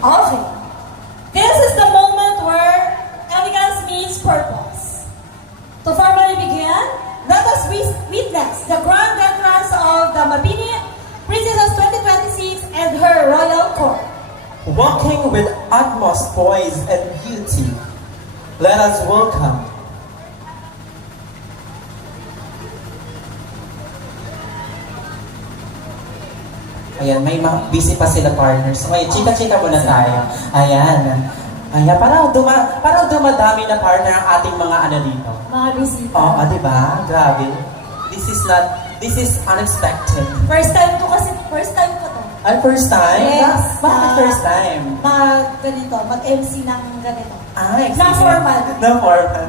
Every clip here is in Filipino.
Okay. This is the moment where elegance meets purpose. To formally begin, let us witness the grand entrance of the Mabini Princess 2026 and her royal court. Walking with utmost poise and beauty, let us welcome Ayan, may busy pa sila partners. Okay, chika-chika muna tayo. Ayan. Ayan, parang dumadami na partner ang ating mga ano dito. Mga bisita. Oo, di ba? Grabe. This is unexpected. First time ko to. Ay, first time? Yes. Bakit first time? Mag-MC ng ganito. Ay, Na formal. Na formal.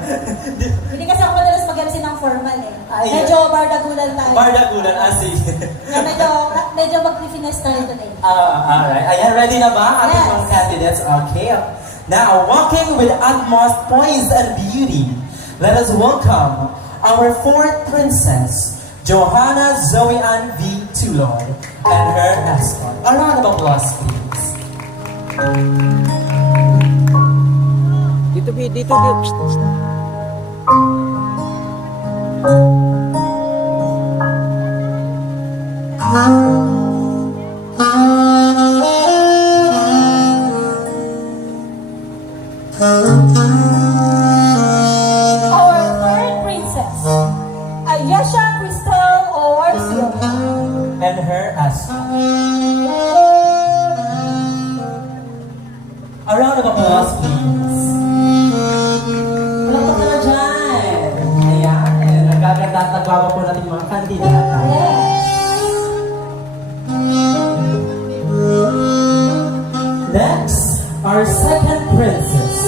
Hindi kasi ako madalas mag-MC ng formal eh. Ay, Medyo bardagulan tayo. Bardagulan, sige. Kaya medyo mag-finesse tayo today. Alright. Ayan, ready na ba ating Yes. mga candidates? Okay. Now, walking with utmost poise and beauty, let us welcome our fourth princess, Johanna Zoe Ann V. Tuloy, and her escort. A round of applause, please. Dito. Our third princess, Ayesha Crystal Orcio. And her escort. A round of applause, please. Palakpak na dyan. Ayan. Nagaganda at nagwawa po natin mga kandidata. Next, our second princess,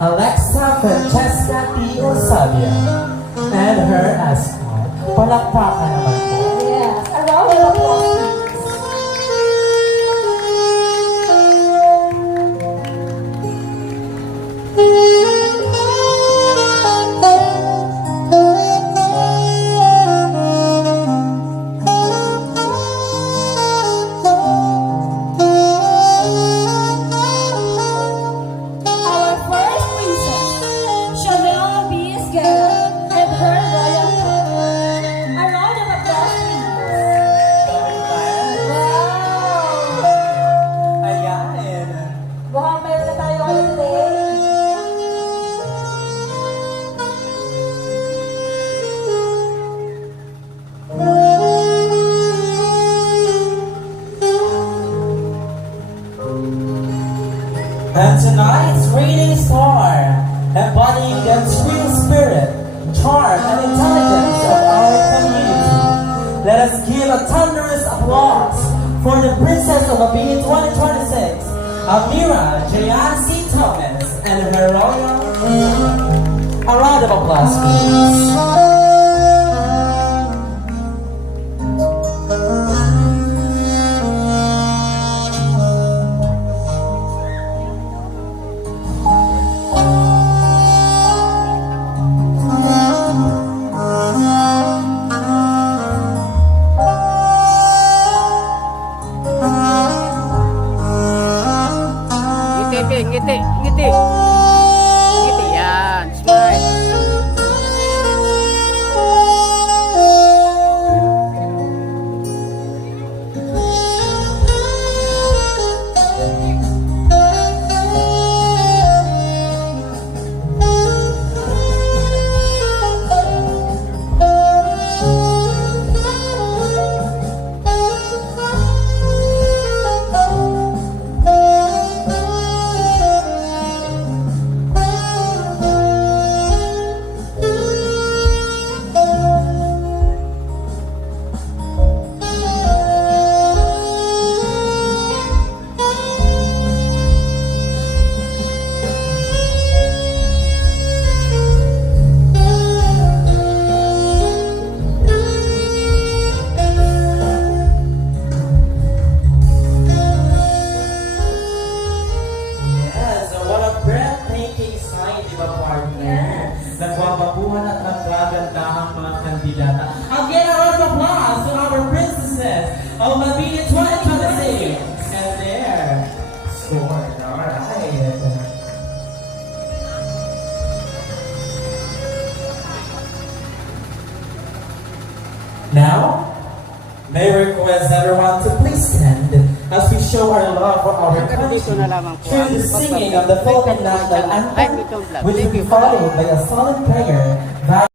Alexa Francesca P. Osavia, and her escort. Palakpakan naman po. Yes, a round of applause. Our first princess, Chanel B. Esguerra, and her royal court. A round of applause, please. Wow! Ayan. Mukhang meron na tayo ano today. And tonight's reigning star, embodying the true spirit, charm, and intelligence of our community. Let us give a thunderous applause for the Princess of Mabini 2026, Amira Jayan C. Thomas, and her royal. A round of applause, please. Ngiti. Ngiti, yan. Smile. score. Alright. Now, may I request everyone to please stand as we show our love for our country through the singing of the Philippine National Anthem, which will be followed by a solemn prayer.